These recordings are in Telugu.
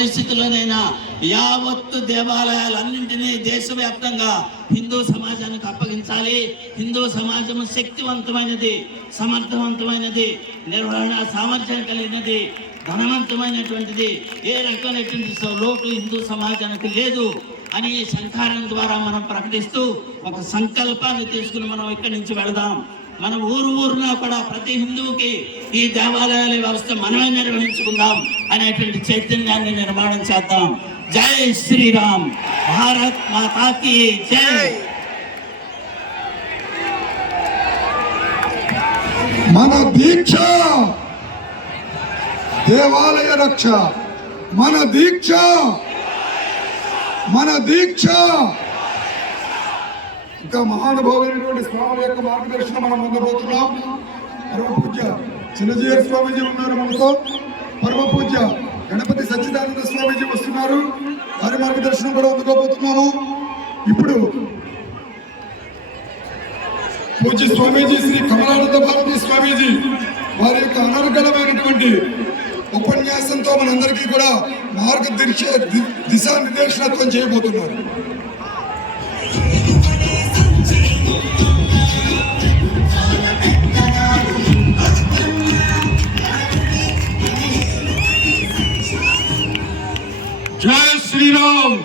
పరిస్థితుల్లోనైనా యావత్తు దేవాలయాలన్నింటినీ దేశవ్యాప్తంగా హిందూ సమాజానికి అప్పగించాలి. హిందూ సమాజం శక్తివంతమైనది సమర్థవంతమైనది నిర్వహణ సామర్థ్యం కలిగినది ధనవంతమైనటువంటిది ఏ రకమైనటువంటి లోటు హిందూ సమాజానికి లేదు అని ఈ సంకారం ద్వారా మనం ప్రకటిస్తూ ఒక సంకల్పాన్ని తీసుకుని మనం ఇక్కడి నుంచి వెళదాం. మన ఊరు ఊరులో కూడా ప్రతి హిందువుకి ఈ దేవాలయాల వ్యవస్థ మనమే నిర్వహించుకుందాం అనేటువంటి చైతన్యాన్ని నిర్మాణం చేద్దాం. జై శ్రీరామ్. భారత్ మాతాకి జై. మన దీక్ష. దేవాలయ రక్ష. మన దీక్ష. మన దీక్ష. ఇంకా మహానుభావులైనటువంటి స్వామి యొక్క మార్గదర్శనం మనం పొందబోతున్నాం. పరమ పూజ్య చిన్నజీవ స్వామీజీ ఉన్నారు మనతో. పరమ గణపతి సచ్చిదానంద స్వామీజీ వస్తున్నారు. వారి మార్గదర్శనం కూడా అందుకోబోతున్నాము. ఇప్పుడు పూజ స్వామీజీ శ్రీ కమలానంద భారతి స్వామీజీ వారి యొక్క అనర్గళమైనటువంటి ఉపన్యాసంతో మనందరికీ కూడా మార్గదర్శ దిశానిర్దేశనత్వం చేయబోతున్నారు. శ్రీరామ్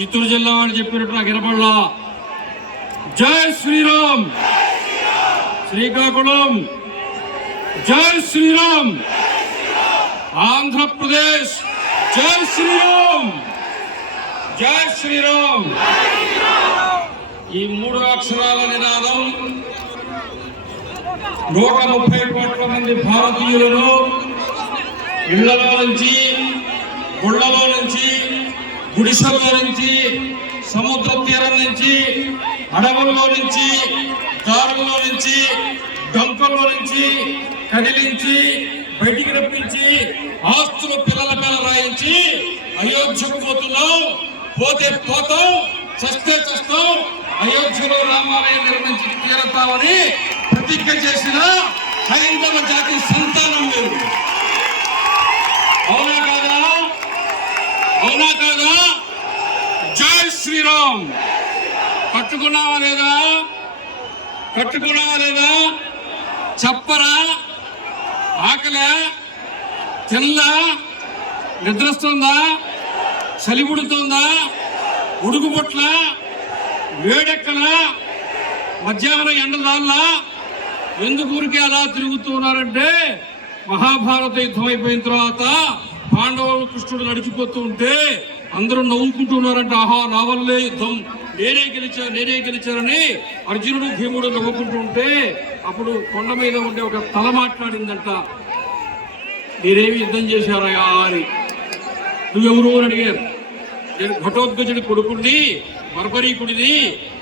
చిత్తూరు జిల్లా వాళ్ళు చెప్పినట్టు నాకు వినపడలా. జై శ్రీరామ్. శ్రీకాకుళం. జై శ్రీరామ్. ఆంధ్రప్రదేశ్. జై శ్రీరామ్. జై శ్రీరామ్. ఈ మూడు అక్షరాల నినాదం నూట ముప్పై కోట్ల మంది భారతీయులను ఇళ్ళలో నుంచి గుళ్ళలో నుంచి గుడిసెల్లో నుంచి సముద్ర తీరం నుంచి అడవుల్లో నుంచి దారుల్లో నుంచి గంపల్లో నుంచి కదిలించి బయటికి రప్పించి ఆస్తులు పిల్లల పిల్ల రాయించి అయోధ్యకు పోతున్నాం పోతే పోతాం చస్తే చస్తాం అయోధ్యలో రామాలయం నిర్మించి తీరతామని ప్రతిజ్ఞ చేసిన హైందవ జాతి సంతానం మీరు లేదా జై శ్రీరామ్. పట్టుకున్నావా లేదా? పట్టుకున్నావా లేదా? చెప్పరా? ఆకలే? తిందా నిద్రస్తుందా? చలిపుడుతుందా ఉడుకు పుట్ల వేడెక్కలా? మధ్యాహ్నం ఎండదాల్లా ఎందుకు ఊరికే అలా తిరుగుతున్నారంటే మహాభారత యుద్ధం అయిపోయిన తర్వాత పాండవులు కృష్ణుడు నడిచిపోతూ ఉంటే అందరూ నవ్వుకుంటున్నారంట ఆహా నా వల్లే యుద్ధం. నేనే గెలిచా నేనే గెలిచానని అర్జునుడు భీముడు నవ్వుకుంటుంటే అప్పుడు కొండ మీద ఉండే ఒక తల మాట్లాడిందంట మీరేమి యుద్ధం చేశారయ్యా అని. నువ్వెవరు? అని అడిగారు. నేను ఘటోద్గజుడి కొడుకుడిని బర్బరీకుడిని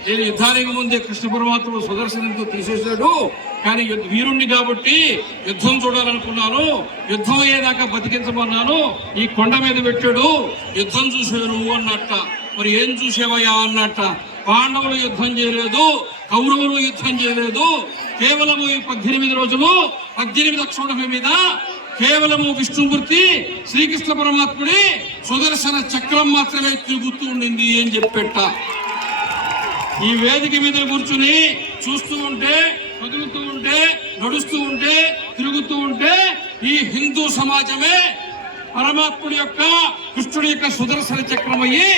నేను యుద్ధానికి ముందే కృష్ణ పరమాత్మ సుదర్శనంతో తీసేశాడు. కానీ వీరుణ్ణి కాబట్టి యుద్ధం చూడాలనుకున్నాను. యుద్ధం అయ్యేదాకా బతికించమన్నాను. ఈ కొండ మీద పెట్టాడు. యుద్ధం చూసాను అన్నట్ట. మరి ఏం చూసేవయ్యా అన్నట్ట. పాండవులు యుద్ధం చేయలేదు. కౌరవులు యుద్ధం చేయలేదు. కేవలము ఈ పద్దెనిమిది రోజులు పద్దెనిమిది అక్షోణమి మీద కేవలము విష్ణుమూర్తి శ్రీకృష్ణ పరమాత్ముడి సుదర్శన చక్రం మాత్రమే తిరుగుతూ ఉండింది అని చెప్పెట్ట ఈ వేదిక మీద కూర్చుని చూస్తూ ఉంటే కదులుతూ ఉంటే నడుస్తూ ఉంటే తిరుగుతూ ఉంటే ఈ హిందూ సమాజమే పరమాత్ముడి యొక్క కృష్ణుడి యొక్క సుదర్శన చక్రం అయ్యి